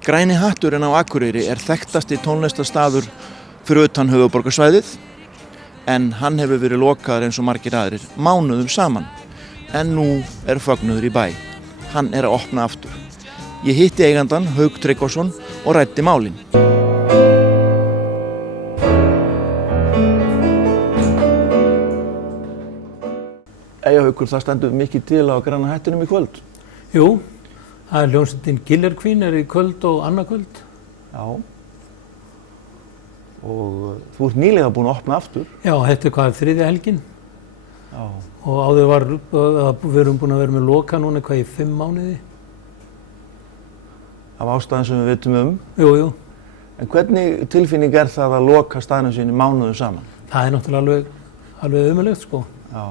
Græni hatturinn á Akureyri þekktasti tónlistarstaður fyrir utan höfuðborgarsvæðið, en hann hefur verið lokaður eins og margir aðrir mánuðum saman. En nú fögnuður í bæ. Hann að opna aftur. Ég hitti eigandann, Hauk Tryggvason, og ræddi málin. Haukur, það stendur mikið til á Græna hattinum í kvöld. Jú, það hljómsveitin Killer Queen í kvöld og annað kvöld. Já. Og þú ert nýlega búin að opna aftur. Já, þetta hvað, þriðja helgin. Já. Og áður við erum búin að vera með loka núna hvað í 5 mánuði. Af ástæðum sem við vitum Jú, jú. En hvernig tilfinning það að loka staðnum sinni mánuðum saman? Það náttúrulega alveg ömurlegt, sko. Já.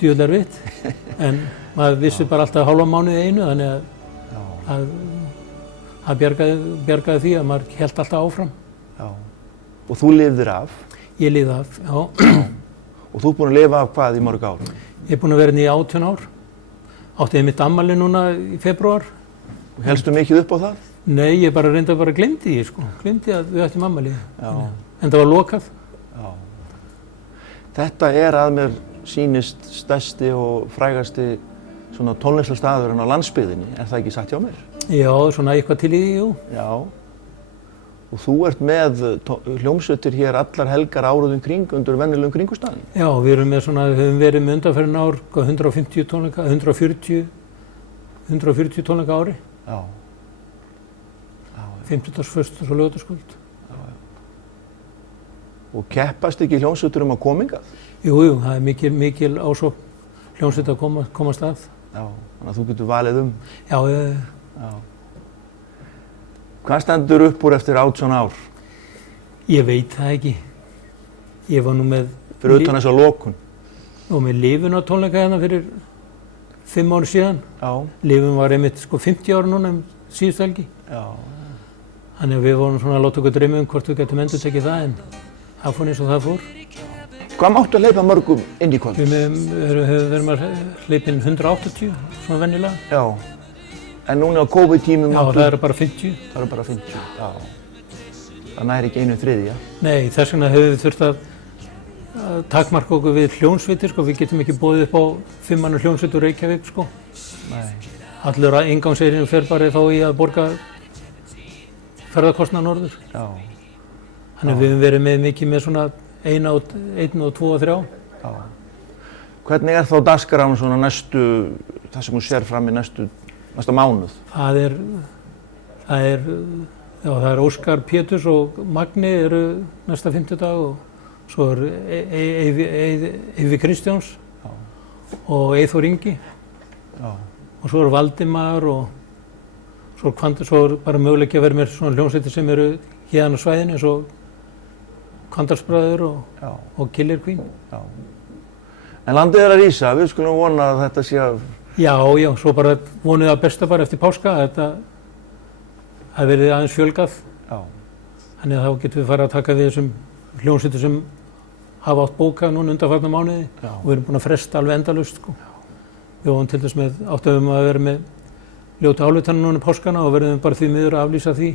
Djöfull erfitt, en maður vissi bara alltaf hálfa mánuði í einu, þannig að það bjargaði því að maður hélt alltaf áfram. Já. Og þú lifðir af? Ég lifði af, já. Og þú búin að lifa af hvað í mörg ár? Ég búin að vera í 18 ár. Átti ég mitt afmæli núna í febrúar. Og helstu mikið upp á það? Nei, ég reyndi að gleymdi því, sko. Gleymdi að við ættum afmæli. En það var lokað. Já. Þetta að mér sýnist stærsti og frægasti svona tónlistarstaðurinn á landsbyggðinni, það ekki satt hjá mér? Já, svona eitthvað til í því, jú. Já. Og þú ert með hljómsveitir hér allar helgar árið kring undir venjulegum kringumstæðum? Já, við höfum verið með undanfarin ár 150 tónleika, 140 tónleika ári. Já. 50. föstudags og laugardagskvöld. Og keppast ekki hljómsveitur að koma hingað? Jú, það mikil ásókn hljómsveit að komast að. Já, þannig að þú getur valið Já. Já. Hvað stendur upp úr eftir 18 ár? Ég veit það ekki. Ég var nú með... Fyrir utan þessa lokun? Og með Lifun á tónleika hérna fyrir 5 ári síðan. Já. Lifun var einmitt 50 ára núna síðustu helgi. Já. Þannig að við vorum svona að láta okkur dreyma hvort við getum endurtekið það, en það fór eins og það fór. Hvað máttu að hleypa mörgum inn í kvöld? Við höfum að hleypa inn 180, svona venjulega. Já. En núna á COVID-tímum Já, það bara 50. Það bara 50, já. Það næri ekki 1/3. Nei, þess vegna höfum við þurft að takmarka okkur við hljómsveitir, sko. Við getum ekki boðið upp á 5 manna hljómsveit úr Reykjavík, sko. Nei. Allur inngangseirinn fer bara þá í að borga ferðarkostnað norður. Já. Þannig að við höfum verið með mikið með svona 1 og 2 og 3. Já. Hvernig þá dagskráin svona það sem hún sér fram í næsta mánuð? Það er Óskar Péturs og Magni eru næsta 50dag, og svo Eyvi Kristjáns og Eyþór Ingi. Já. Og svo Valdimar, og svo bara möguleiki að vera með svona hljómsveitir sem eru hérna á svæðinu, eins og Kvandarsbræður og Killer Queen. Já. En landið að rísa, við skulum vona að þetta sé að... Já, svo bara vonum við að besta bara eftir páska, að þetta verið aðeins fjölgað. Já. Þannig að þá getum við farið að taka við þessum hljómsveitum sem hafa átt bókað núna undanfarna mánuði. Já. Og við erum búin að fresta alveg endalaust, sko. Við vorum til þess áttum að vera með Ljóta álfitana núna páskana, og verðum bara því miður að aflýsa því.